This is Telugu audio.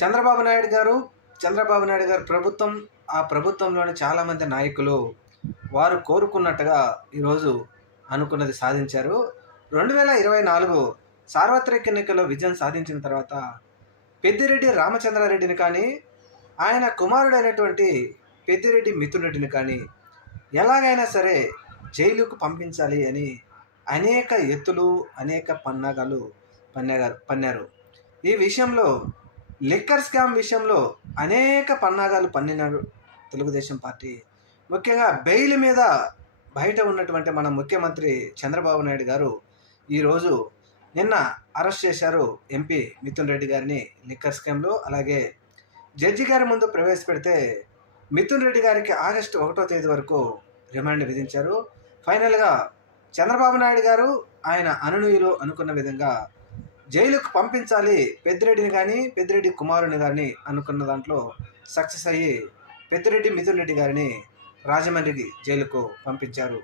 చంద్రబాబు నాయుడు గారు ప్రభుత్వం, ఆ ప్రభుత్వంలోని చాలామంది నాయకులు వారు కోరుకున్నట్టుగా ఈరోజు అనుకున్నది సాధించారు. 2024 సార్వత్రిక ఎన్నికల్లో విజయం సాధించిన తర్వాత పెద్దిరెడ్డి రామచంద్రారెడ్డిని కానీ, ఆయన కుమారుడైనటువంటి పెద్దిరెడ్డి మిథున్ రెడ్డిని కానీ ఎలాగైనా సరే జైలుకు పంపించాలి అని అనేక ఎత్తులు, అనేక పన్నాగాలు పన్నారు. ఈ విషయంలో లిక్కర్ స్కామ్ విషయంలో అనేక పన్నాగాలు పన్నినాడు తెలుగుదేశం పార్టీ. ముఖ్యంగా బెయిల్ మీద బయట ఉన్నటువంటి మన ముఖ్యమంత్రి చంద్రబాబు నాయుడు గారు ఈరోజు నిన్న అరెస్ట్ చేశారు ఎంపీ మిథున్ రెడ్డి గారిని లిక్కర్ స్కామ్లో. అలాగే జడ్జి గారి ముందు ప్రవేశపెడితే మిథున్ రెడ్డి గారికి ఆగస్టు 1వ తేదీ వరకు రిమాండ్ విధించారు. ఫైనల్గా చంద్రబాబు నాయుడు గారు ఆయన అనునయులు అనుకున్న విధంగా జైలుకు పంపించాలి పెద్దిరెడ్డిని కానీ, పెద్దిరెడ్డి కుమారుని కానీ అనుకున్న దాంట్లో సక్సెస్ అయ్యి పెద్దిరెడ్డి మిథున్ రెడ్డి గారిని రాజమండ్రికి జైలుకు పంపించారు.